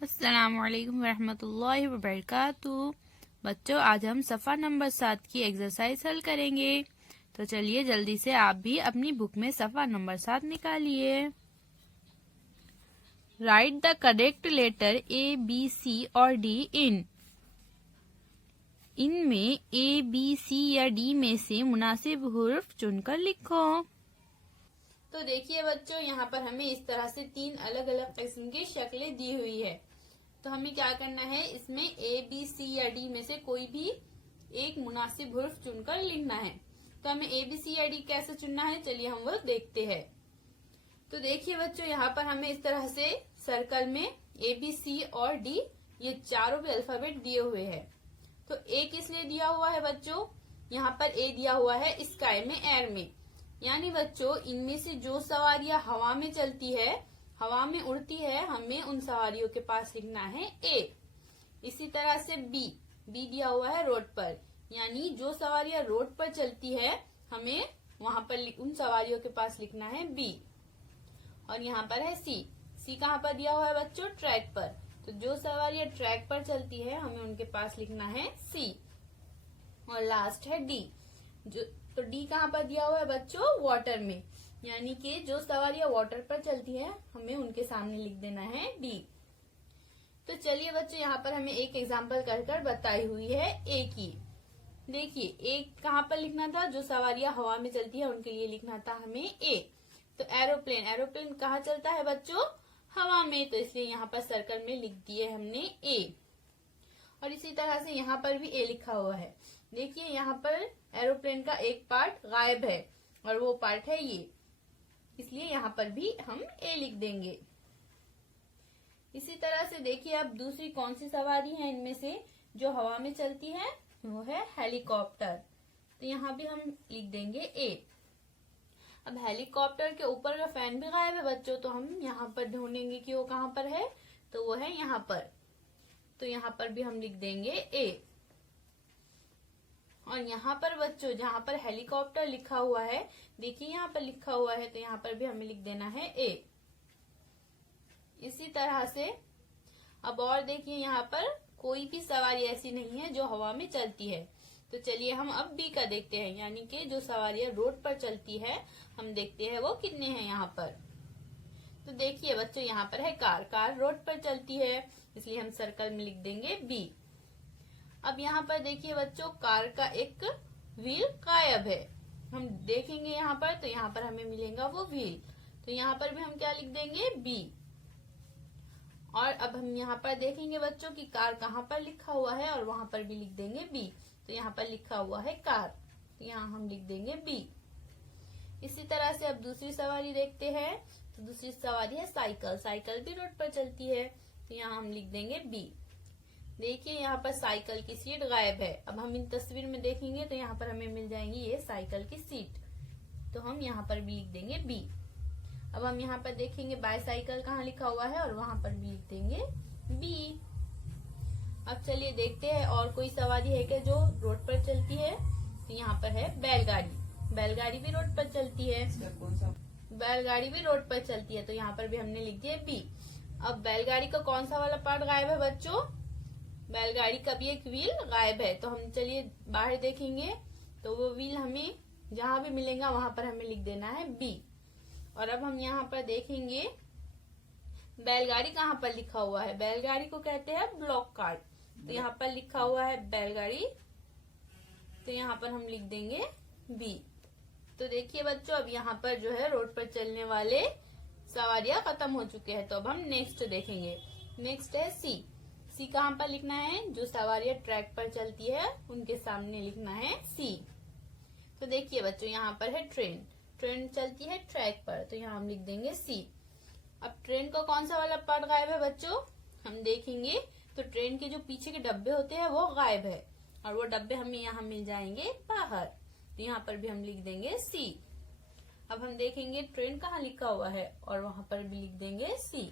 अस्सलामुअलैकुम वरहमतुल्लाहि वबरकातुहू। बच्चों, आज हम सफ़ा नंबर 7 की एक्सरसाइज हल करेंगे। तो चलिए जल्दी से आप भी अपनी बुक में सफ़ा नंबर 7 निकालिए। Write the correct letter A, B, C और डी इन। इनमें ए, बी, सी या डी में से मुनासिब हुर्फ चुनकर लिखो। तो देखिए बच्चों, यहाँ पर हमें इस तरह से 3 अलग अलग किस्म की शक्लें दी हुई है। तो हमें क्या करना है, इसमें ए, बी, सी या डी में से कोई भी एक मुनासिब हुर्फ चुनकर लिखना है। तो हमें ए, बी, सी या डी कैसे चुनना है, चलिए हम वो देखते हैं। तो देखिए बच्चों, यहाँ पर हमें इस तरह से सर्कल में ए, बी, सी और डी ये चारों भी अल्फाबेट दिए हुए हैं। तो ए किस लिए दिया हुआ है बच्चों, यहाँ पर ए दिया हुआ है स्काई में, एयर में, यानी बच्चों इनमें से जो सवारियां हवा में चलती है, हवा में उड़ती है, हमें उन सवारियों के पास लिखना है ए। इसी तरह से बी दिया हुआ है रोड पर, यानी जो सवारियां रोड पर चलती है हमें वहां पर उन सवारियों के पास लिखना है बी। और यहाँ पर है सी कहाँ पर दिया हुआ है बच्चों, ट्रैक पर। तो जो सवारियां ट्रैक पर चलती है हमें उनके पास लिखना है सी। और लास्ट है डी, तो डी कहाँ पर दिया हुआ है बच्चों, वाटर में, यानी कि जो सवारियां वाटर पर चलती है हमें उनके सामने लिख देना है डी। तो चलिए बच्चों, यहाँ पर हमें एक एग्जाम्पल कर बताई हुई है ए की। देखिए ए कहाँ पर लिखना था, जो सवारियां हवा में चलती है उनके लिए लिखना था हमें ए। तो एरोप्लेन कहाँ चलता है बच्चों, हवा में, तो इसलिए यहाँ पर सर्कल में लिख दिए हमने ए। और इसी तरह से यहाँ पर भी ए लिखा हुआ है। देखिए यहाँ पर एरोप्लेन का एक पार्ट गायब है और वो पार्ट है ये, इसलिए यहाँ पर भी हम ए लिख देंगे। इसी तरह से देखिए अब दूसरी कौन सी सवारी है इनमें से जो हवा में चलती है, वो है हेलीकॉप्टर। तो यहाँ भी हम लिख देंगे ए। अब हेलीकॉप्टर के ऊपर का फैन भी गायब है बच्चों, तो हम यहाँ पर ढूंढेंगे कि वो कहाँ पर है, तो वो है यहाँ पर। तो यहाँ पर भी हम लिख देंगे ए। और यहाँ पर बच्चों जहाँ पर हेलीकॉप्टर लिखा हुआ है, देखिए यहाँ पर लिखा हुआ है, तो यहाँ पर भी हमें लिख देना है ए। इसी तरह से अब और देखिए यहाँ पर कोई भी सवारी ऐसी नहीं है जो हवा में चलती है। तो चलिए हम अब बी का देखते हैं, यानी कि जो सवारियां रोड पर चलती है हम देखते हैं वो कितने हैं यहाँ पर। तो देखिए बच्चों यहाँ पर है कार रोड पर चलती है, इसलिए हम सर्कल में लिख देंगे बी। अब यहाँ पर देखिए बच्चों कार का एक व्हील गायब है, हम देखेंगे यहाँ पर, तो यहाँ पर हमें मिलेगा वो व्हील, तो यहाँ पर भी हम क्या लिख देंगे बी। और अब हम यहाँ पर देखेंगे बच्चों कि कार कहाँ पर लिखा हुआ है और वहां पर भी लिख देंगे बी। तो यहाँ पर लिखा हुआ है कार, तो यहाँ हम लिख देंगे बी। इसी तरह से अब दूसरी सवारी देखते हैं। तो दूसरी सवारी है साइकिल भी रोड पर चलती है, तो यहाँ हम लिख देंगे बी। देखिए यहाँ पर साइकिल की सीट गायब है। अब हम इन तस्वीर में देखेंगे तो यहाँ पर हमें मिल जाएंगी ये साइकिल की सीट, तो हम यहाँ पर भी लिख देंगे बी। अब हम यहाँ पर देखेंगे बाईसाइकिल कहाँ लिखा हुआ है और वहां पर भी लिख देंगे बी। अब चलिए देखते हैं और कोई सवारी है क्या जो रोड पर चलती है। तो यहाँ पर है बैलगाड़ी भी रोड पर चलती है, बैलगाड़ी भी रोड पर चलती है, तो यहाँ पर भी हमने लिख दिया बी। अब बैलगाड़ी का कौन सा वाला पार्ट गायब है बच्चों, बैलगाड़ी का भी एक व्हील गायब है। तो हम चलिए बाहर देखेंगे, तो वो व्हील हमें जहां भी मिलेगा वहां पर हमें लिख देना है बी। और अब हम यहाँ पर देखेंगे बैलगाड़ी कहाँ पर लिखा हुआ है, बैलगाड़ी को कहते हैं ब्लॉक कार्ड, तो यहाँ पर लिखा हुआ है बैलगाड़ी, तो यहाँ पर हम लिख देंगे बी। तो देखिए बच्चों अब यहाँ पर जो है रोड पर चलने वाले सवारियां खत्म हो चुके हैं। तो अब हम नेक्स्ट देखेंगे। नेक्स्ट है सी कहाँ पर लिखना है, जो सवारियां ट्रैक पर चलती है उनके सामने लिखना है सी। तो देखिए बच्चों यहाँ पर है ट्रेन चलती है ट्रैक पर, तो यहाँ हम लिख देंगे सी। अब ट्रेन का कौन सा वाला पार्ट गायब है बच्चों, हम देखेंगे तो ट्रेन के जो पीछे के डब्बे होते हैं वो गायब है और वो डब्बे हमें यहाँ मिल जाएंगे बाहर, तो यहाँ पर भी हम लिख देंगे सी। अब हम देखेंगे ट्रेन कहाँ लिखा हुआ है और वहां पर भी लिख देंगे सी।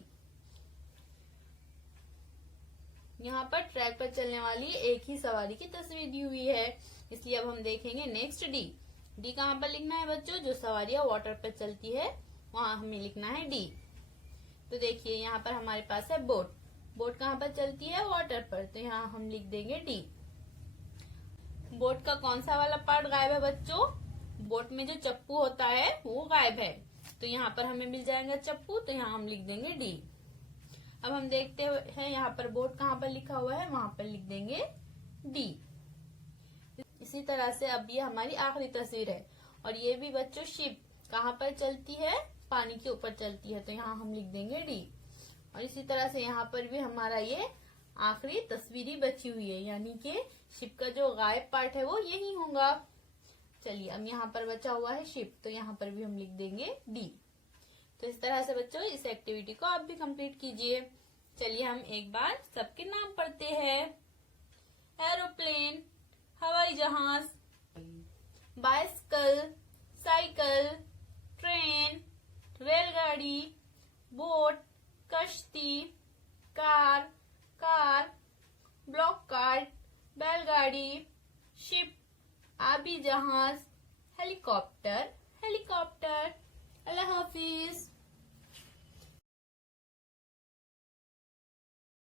यहाँ पर ट्रैक पर चलने वाली एक ही सवारी की तस्वीर दी हुई है, इसलिए अब हम देखेंगे नेक्स्ट डी कहाँ पर लिखना है बच्चों, जो सवारियां वाटर पर चलती है वहां हमें लिखना है डी। तो देखिए यहाँ पर हमारे पास है बोट कहाँ पर चलती है? वाटर पर, तो यहाँ हम लिख देंगे डी। बोट का कौन सा वाला पार्ट गायब है बच्चों? बोट में जो चप्पू होता है वो गायब है, तो यहाँ पर हमें मिल जाएगा चप्पू, तो यहाँ हम लिख देंगे डी। अब हम देखते हैं यहाँ पर बोट कहाँ पर लिखा हुआ है, वहां पर लिख देंगे डी। इसी तरह से अब ये हमारी आखिरी तस्वीर है, और ये भी बच्चों शिप कहाँ पर चलती है? पानी के ऊपर चलती है, तो यहाँ हम लिख देंगे डी। और इसी तरह से यहाँ पर भी हमारा ये आखिरी तस्वीर ही बची हुई है, यानी कि शिप का जो गायब पार्ट है वो यही होगा। चलिए अब यहाँ पर बचा हुआ है शिप, तो यहाँ पर भी हम लिख देंगे डी। तो इस तरह से बच्चों इस एक्टिविटी को आप भी कंप्लीट कीजिए। चलिए हम एक बार सबके नाम पढ़ते हैं। एरोप्लेन हवाई जहाज, बाइसिकल साइकिल, ट्रेन रेलगाड़ी, बोट कश्ती, कार ब्लॉक कार्ट, बैलगाड़ी, शिप आबी जहाज, हेलीकॉप्टर। अल्लाह हाफिज।